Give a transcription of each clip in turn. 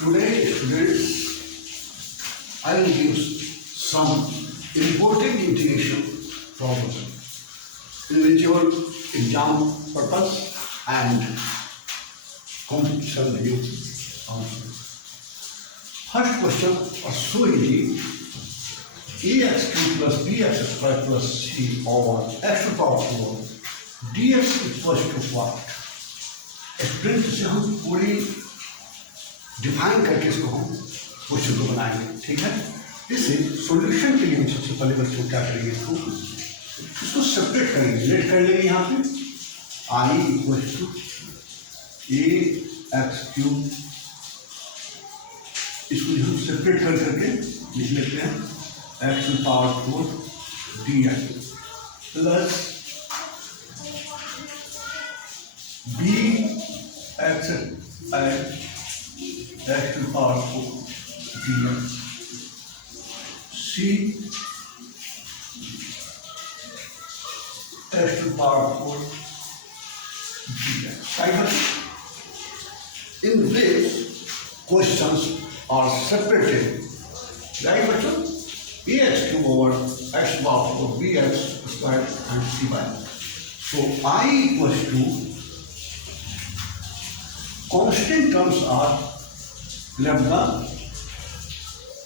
Today, students, I will give some important integration problems in which your exam purpose and competition review also. First question was so easy. ax cube plus bx square plus c over x to power 4 dx equals to what? Sprint से हम पूरी define करके इसको हम question को बनाएंगे, ठीक है। इसे सॉल्यूशन के लिए हम सबसे पहले बच्चों क्या करेंगे, इसको सेपरेट करेंगे, लेट कर लेंगे यहाँ पे I equal to a x cube, इसको हम सेपरेट कर करके लिख लेते हैं x to power 4 d x plus b x to power 4 d x c x to power 4 d x. In this, questions are separated, right बच्चों? ax cube over x power 4 bx squared and cy. So I equals to constant terms are left the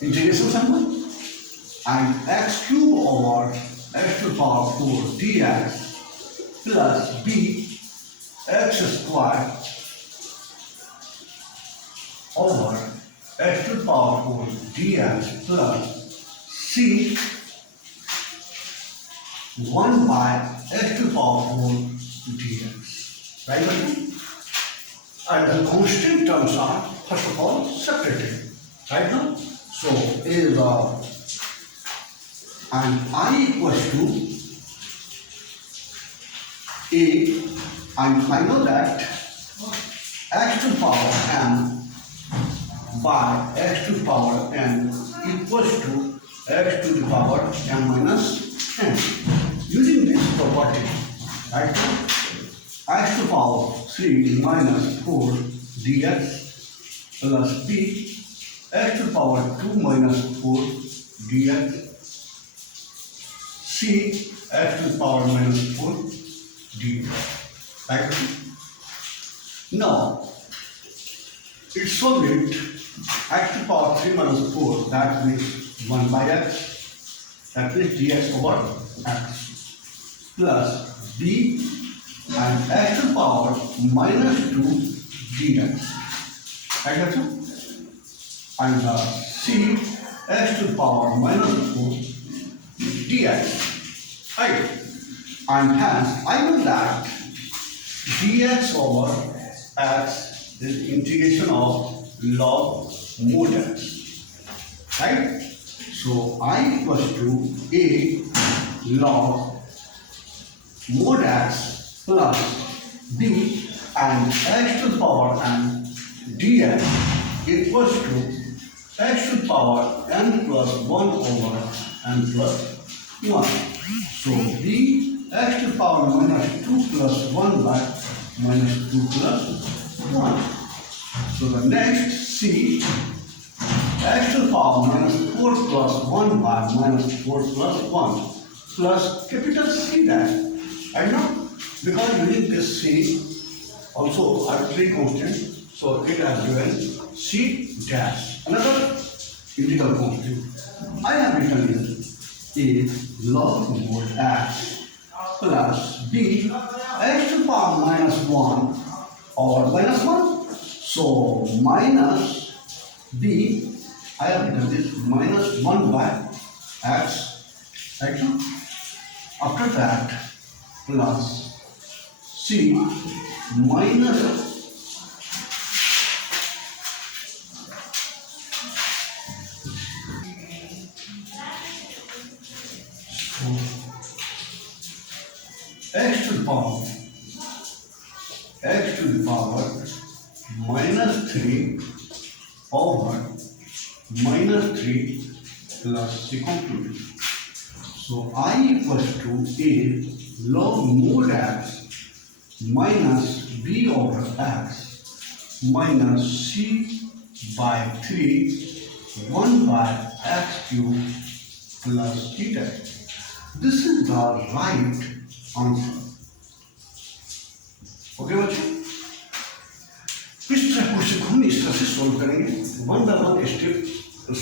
integration symbol and x cube over x to power 4 dx plus b x square over x to power 4 dx plus c 1 by x to power 4 dx, right? And the constant terms are first of all separated, right now. So is and I equals to a, and I know that x to power n by x to power n equals to x to the power n minus n. Using this property, right, x to power 3 minus 4 dx plus b x to power 2 minus 4 dx c x to power minus 4 dx, right? Now it's solved. X to power 3 minus 4, that means 1 by x, that means dx over x plus b and x to power minus 2 dx, right? And c x to power minus 4 dx, right? And hence I know that dx over x is integration of log mod x, right? So I equals to a log mod x plus b and x to the power n dx equals to x to the power n plus 1 over n plus 1. So b x to the power minus 2 plus 1 by minus 2 plus 1. So the next c x to the power minus 4 plus 1 by minus 4 plus 1 plus capital C dash. I know because using this c also arbitrary constant, so it has given c dash, another integral constant. I have written here a log mod x plus b x to the power minus 1 or minus 1. So minus b, I have written this minus 1 by x, right? After that plus c minus x to the power minus 3 over minus 3 plus c completed. So I equals to a log mod x minus b over x minus c by 3 1 by x cube plus theta. This is the right answer. Okay बच्चों, इस तरह question को हम इस तरह से solve करेंगे, one by one step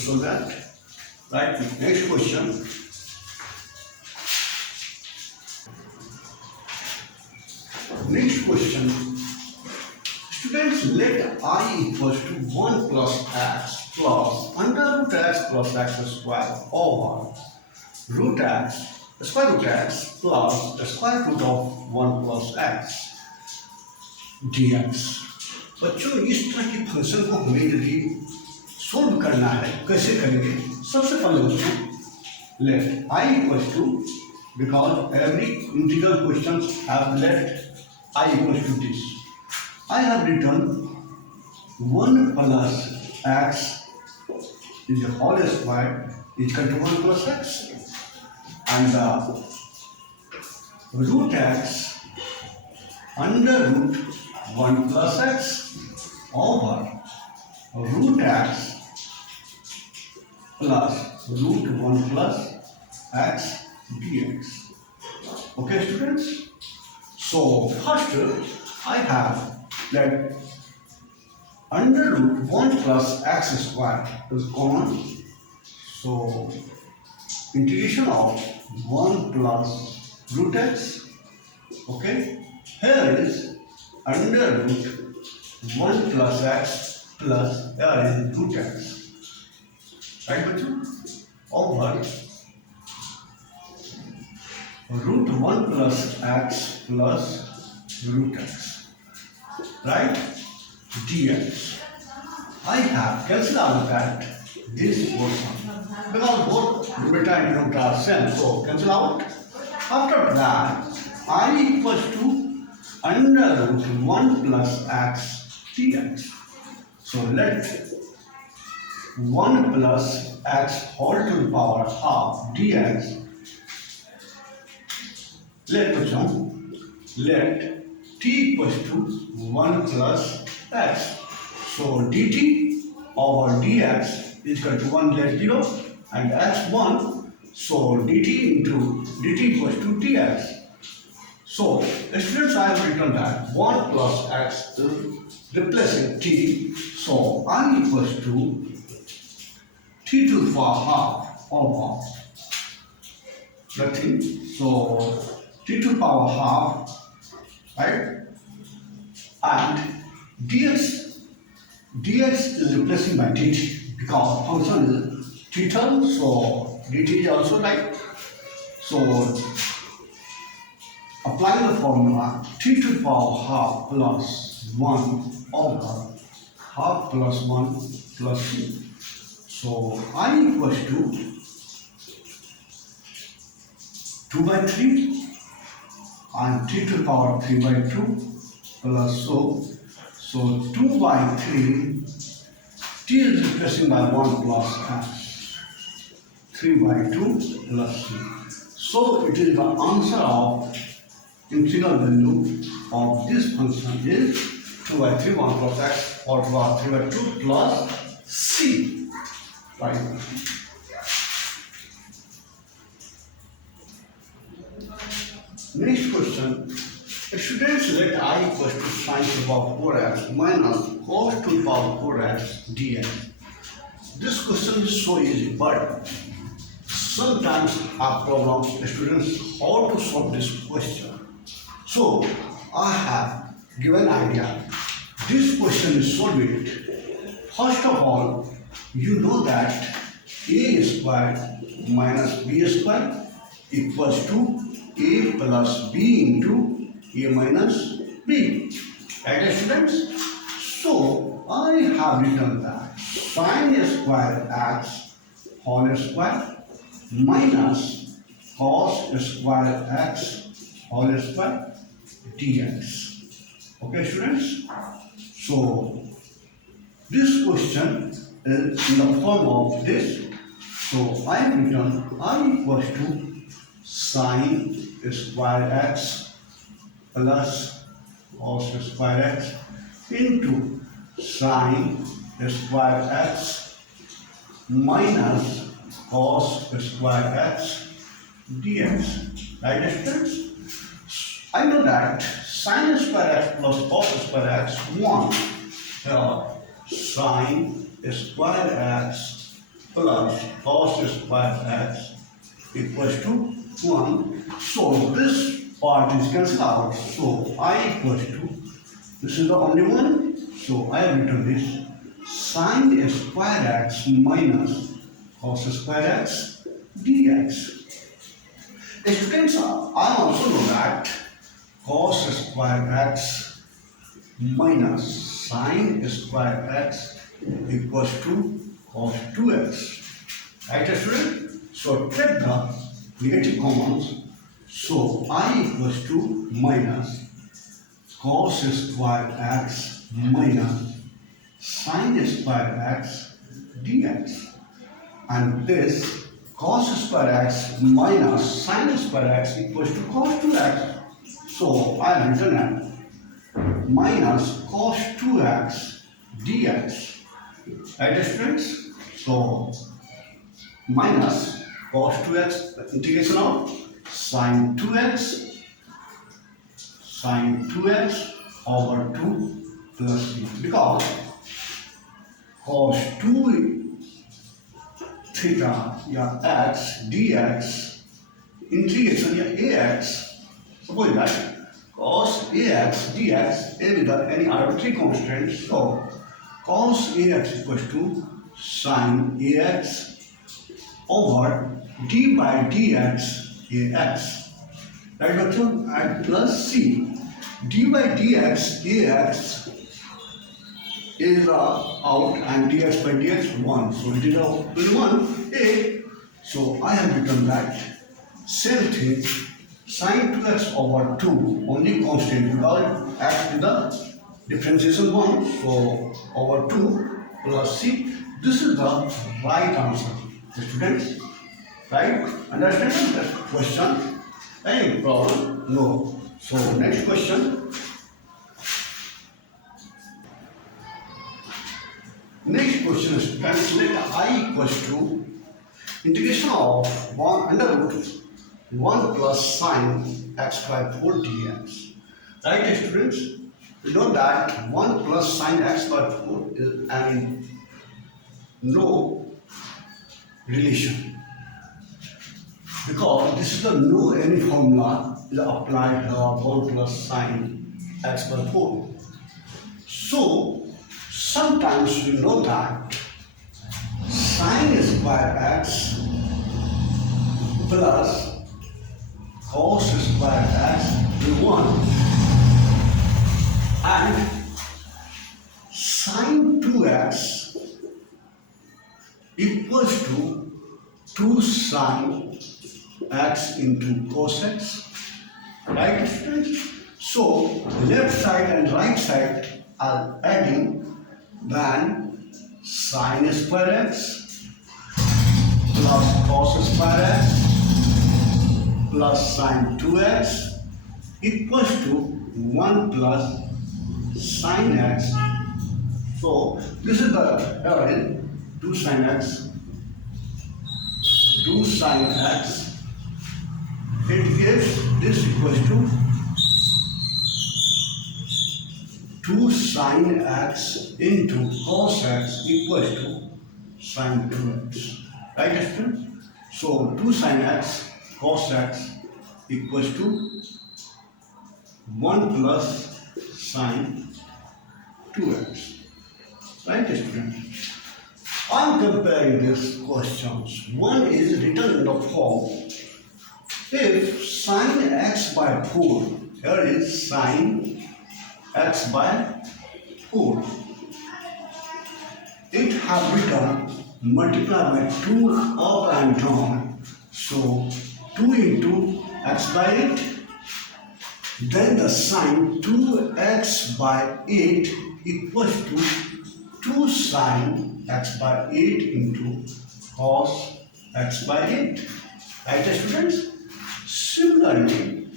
solve that. Right, next question. Next question. Students, let I equals to 1 plus x plus under root x plus x square over root x square root x plus the square root of 1 plus x dx. बच्चों, इस तरह की function को हमें यदि solve करना है, कैसे करेंगे? सबसे पहले बच्चों late I equals to, because every integral questions have let I equals to this. I have written 1 plus x is the whole square is equal to 1 plus x, and root x under root 1 plus x over root x plus root 1 plus x dx. Okay, students? So first I have that under root 1 plus x square is common. So integration of 1 plus root x. Okay, here is under root 1 plus x plus here is root x. Right, bachcho? Over root 1 plus x plus root x. Right? Dx. I have cancelled out that this portion because both beta and root are same, so cancel out. After that, I equals to under root 1 plus x dx. So let 1 plus x whole to the power half dx. Let t equals to 1 plus x. So dt over dx is equal to 1 let 0 and x 1. So dt into dt equals to dx. So students, I have written that 1 plus x is replacing t. So I equals to t to the power half over nothing. So t to the power half, right? And dx is replacing by dt because function is theta, so dt is also right. So applying the formula t to the power half plus 1 over half plus 1 plus 2. So I equals to 2 by 3 and t to the power 3 by 2 plus so 2 by 3, t is replacing by 1 plus x, 3 by 2 plus 3. So it is the answer of integral value of this function is 2 by 3 1 plus x or 3 by 2 plus c. Right. Next question. Students, let I equals to sin to the power 4x minus cos to the power 4x dx. This question is so easy, but sometimes our problem, students, how to solve this question. So I have given idea. This question is solved. First of all, you know that a square minus b square equals to a plus b into a minus b. Right, students? So I have written that sin square x whole square minus cos square x whole square dx. Okay, students? So this question is in the form of this. So I have written I equals to sin square x plus cos square x into sin square x minus cos square x dx. Right, students? I know that sin square x plus cos square x 1. Here, sin square x plus cos square x equals to 1. So this part is cancelled out. So I equals to, this is the only one. So I have written this sin square x minus cos square x dx. Students, I also know that cos square x minus sin square x equals to cos 2x. Right, student? So take the negative commons. So I equals to minus cos square x minus sin square x dx. And this cos square x minus sin square x equals to cos 2x. So I have written it minus cos 2x dx. Right, students? So minus cos 2x, integration of sin 2x over 2 plus c. Because cos 2 theta या x dx integration या ax, suppose that cos ax dx a with any arbitrary constant. So cos ax equals to sin ax over d by dx ax. Right, bachcho? And plus c. d by dx ax is out and dx by dx 1. So it is out with 1 a. So I have written that same thing sin 2x over 2 only constant because x to the differentiation 1. So over 2 plus c. This is the right answer. Students, right? Understand that question? Any problem? No. So next question. Next question is let I equals to integration of 1 under root 1 plus sin x by 4 dx. Right, students? You know that 1 plus sin x by 4 is no relation. Because this is the no any formula is applied here 1 plus sin x by 4. So sometimes we know that sin square x plus cos square x is 1 and sin 2x equals to 2 sin x into cos x. Right, students? So left side and right side are adding then sin square x plus cos square x plus sin 2x equals to 1 plus sin x. So this is the 2 sin x, 2 sin x. It gives this equals to 2 sin x into cos x equals to sin 2x. Right, students? So 2 sin x cos x equals to 1 plus sin 2x. Right, students? I am comparing these questions. One is written in the form if sin x by 4, here is sin x by 4. It have become multiplied by 2 up and down. So 2 into x by 8. Then the sin 2x by 8 equals to 2 sin x by 8 into cos x by 8. Right, students? Similarly,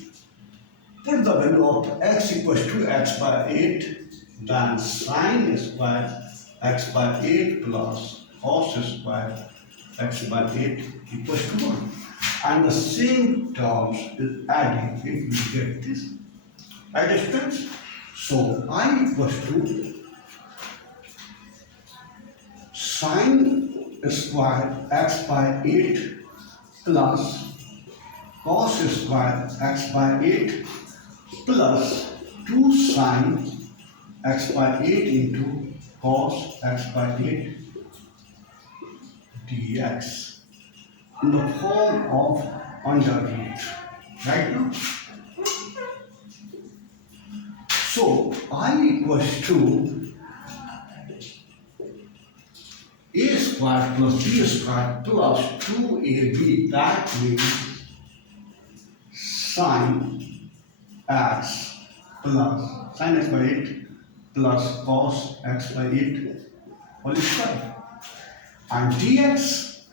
put the value of x equals to x by 8, then sin square x by 8 plus cos square x by 8 equals to 1. And the same terms is adding if we get this. Right, students? So I equals to sine square x by 8 plus cos square x by 8 plus 2 sine x by 8 into cos x by 8 dx in the form of under root. Right now? So I equals to a square plus b square plus 2ab. That means sine x plus sine x by 8 plus cos x by 8 whole square and dx.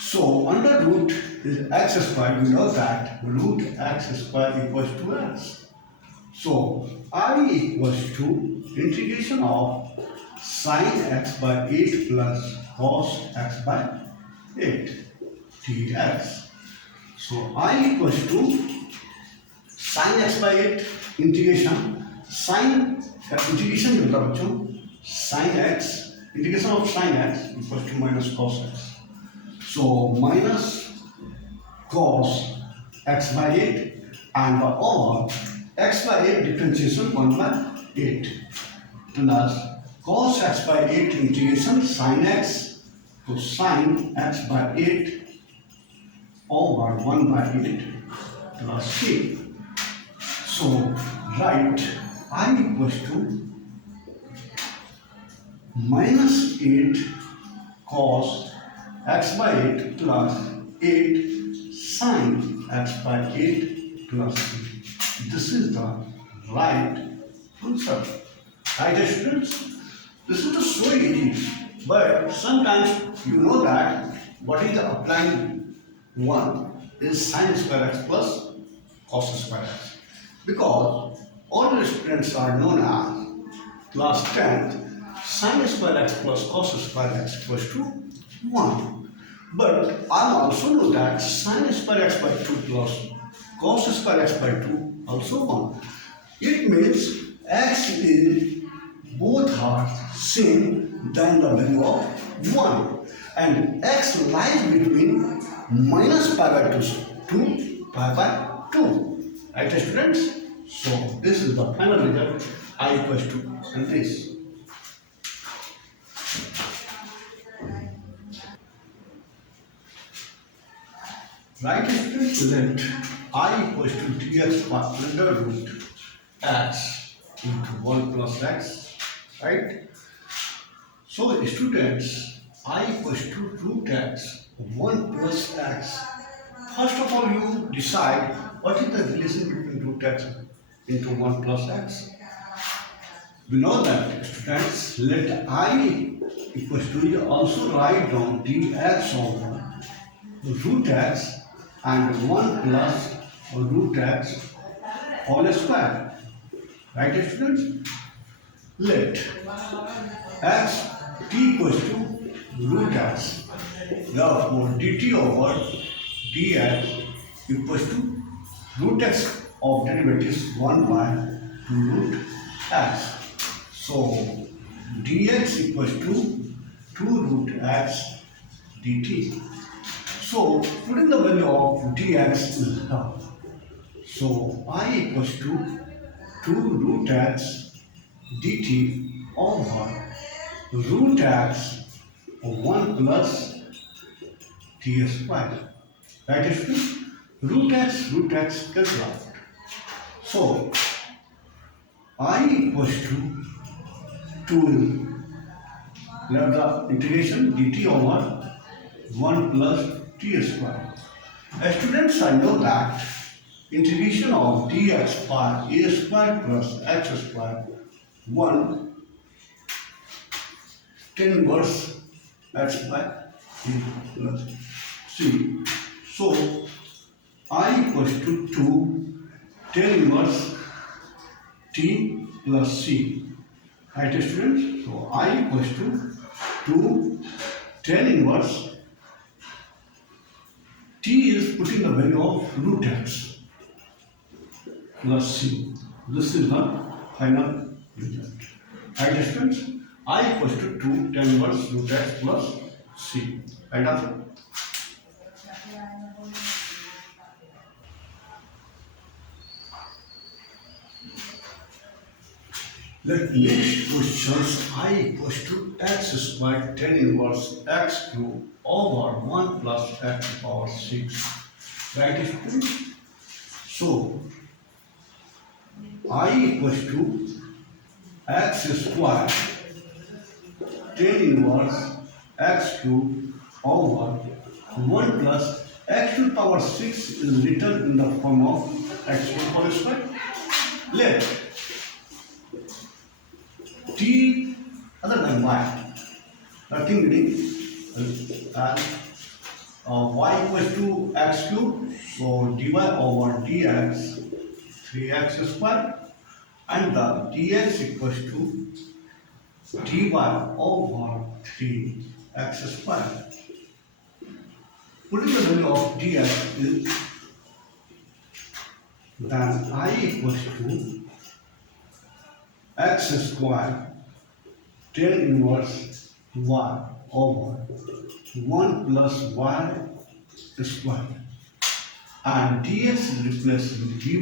So under root is x square. We know that root x square equals to x. So I equals to integration of sine x by 8 plus cos x by 8 dx. So I equals to sine x by 8 integration sine integration होता बच्चों sine x integration of sine x equals to minus cos x. So minus cos x by 8 and over x by 8 differentiation 1 by 8 plus cos x by 8 integration sin x to sin x by 8 over 1 by 8 plus k. So write I equals to minus 8 cos x by 8 plus 8 sin x by 8 plus k. This is the right answer. Right, students? This is just so easy. But sometimes you know that what is the applying one is sin square x plus cos square x. Because all the students are known as class 10th sin square x plus cos square x equals to 1. But I also know that sin square x by 2 plus cos square x by 2 also 1. It means x is both are same than the value of 1 and x lies between minus pi by 2 to pi by 2. Right, students? So this is the final result I equals to and this. Right, students? Let I equals to dx by under root x into 1 plus x, right? So students, I equals to root x 1 plus x. First of all, you decide what is the relation between root x into 1 plus x. We know that students, let I equals to, you also write down dx over root x and 1 plus root x whole square. Right, students? Let x t equals to root x. Therefore, dt over dx equals to root x of derivatives 1 by root x. So, dx equals to 2 root x dt. So, putting the value of dx in here. So, I equals to 2 root x dt over root x of 1 plus t square. Right, students? Root x cancel out. So, I equals to 2 let the integration dt over 1 plus t square. Students, I know that integration of dx by a square plus x square 1 10 inverse x by a plus c. So I equals to 2 10 inverse t plus c Right, students? So I equals to 2 tan inverse t is putting the value of root x plus c. This is the final result. Right, students? I equals to 2 tan inverse root x plus c. Right answer? Let next questions I equals to x squared tan inverse x cube over 1 plus x power 6. Right, students? So I equals to x squared tan inverse x cube over 1 plus x to the power 6 is written in the form of x to the power square. Let t other than y, nothing meaning y equals to x cube, so dy over dx 3x square and the dx equals to dy over 3x square. Putting the value of dx is then I equals to x square tan inverse y over 1 plus y square and dx is replaced with dy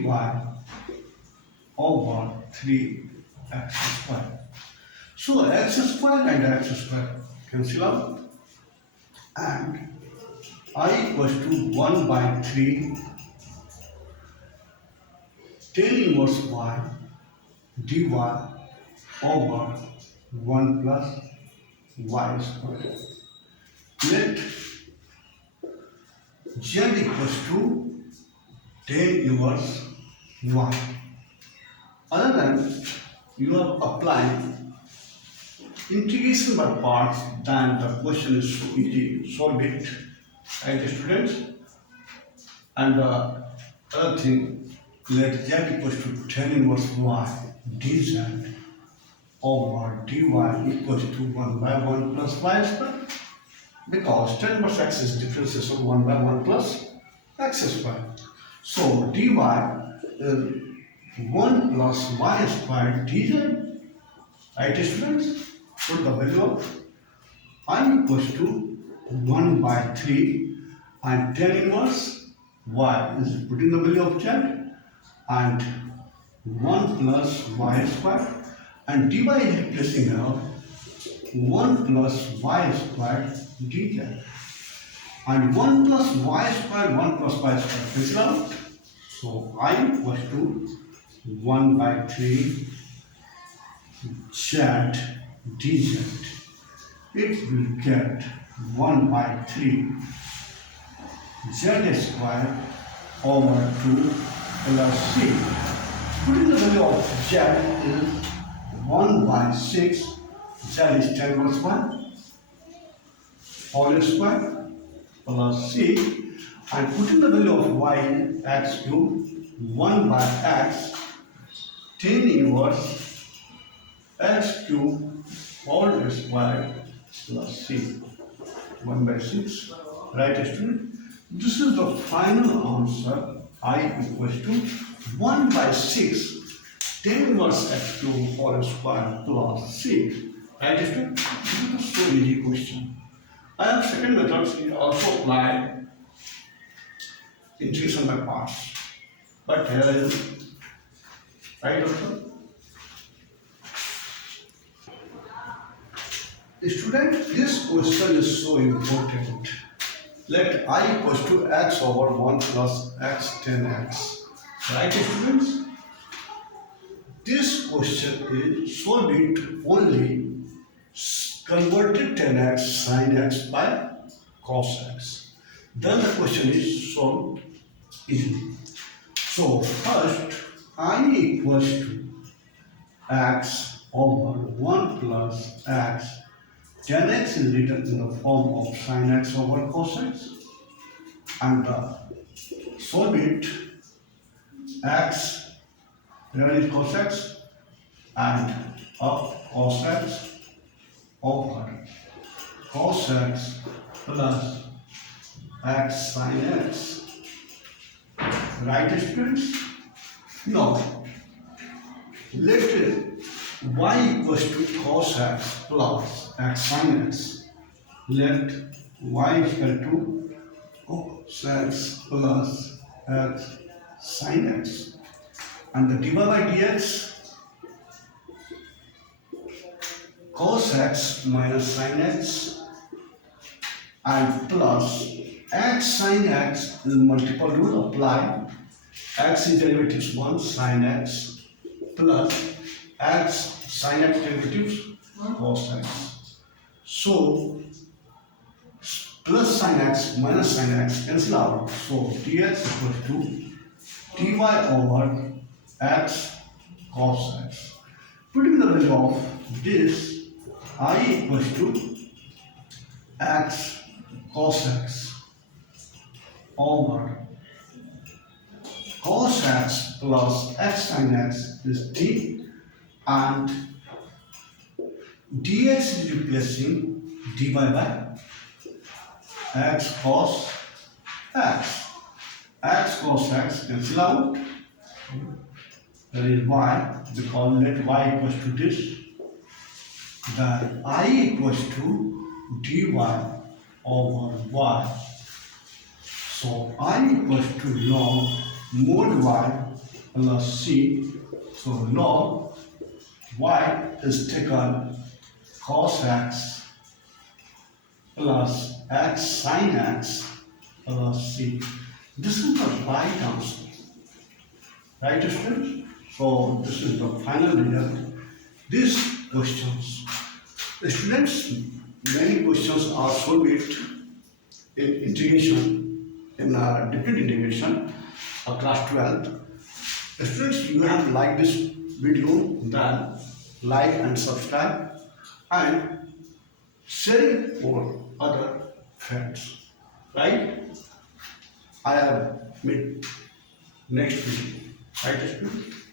over 3x square. So x square and x square cancel out and I equals to 1 by 3 tan inverse y dy over 1 plus y square. Let z equals to tan inverse y. Other than you are applying integration by parts, then the question is so easy. Solve it, right, students? And the other thing, let z equals to tan inverse y dz over dy equals to 1 by 1 plus y square, because tan inverse x is difference of 1 by 1 plus x square. So dy is 1 plus y square dz. Right, students? Put the value of I equals to 1 by 3 and tan inverse y is putting the value of z and 1 plus y square and dy is replacing now 1 plus y square dz and 1 plus y square 1 plus y square cancel out. So I equals to 1 by 3 z dz. It will get 1 by 3 z square over 2 plus c. Putting the value of z is 1 by 6, z is 10 plus 1 whole square plus c, and putting the value of y x cube 1 by x tan inverse x cube whole square plus c 1 by 6. Right, student? This is the final answer. I equals to 1 by 6 tan inverse x cube whole square plus c. Right, student? This is a so easy question. I have second methods. We also apply integration by parts. But here is right also. Student, this question is so important. Let I equals to x over 1 plus x tan x. Right, students? This question is solved it only converted tan x sin x by cos x. Then the question is solved easily. So first I equals to x over 1 plus x. Tan x is written in the form of sin x over cos x and solve it x, there is cos x and of cos x over cos x plus x sin x. Right, students? Now, let y equals to cos x plus x sin x. Let y equal to cos x plus x sin x. And the dy by dx cos x minus sin x and plus x sin x is multiple rule apply. X is derivatives 1 sin x plus x sin x derivatives cos x. So plus sin x minus sin x cancel out. So dx equals to dy over x cos x. Putting the value of this, I equals to x cos x over cos x plus x sin x is d, and dx is replacing dy by x cos x. X cos x cancel out. That is y, because let y equals to this. Then I equals to dy over y. So I equals to log mod y plus c. So log y is taken cos x plus x sin x plus c. This is the right answer. Right, students? So this is the final result. These questions, the students, many questions are solved in integration, in different integration of class 12. Students, you have liked this video, then like and subscribe and share it for other friends. Right? I have made next video. Right, students?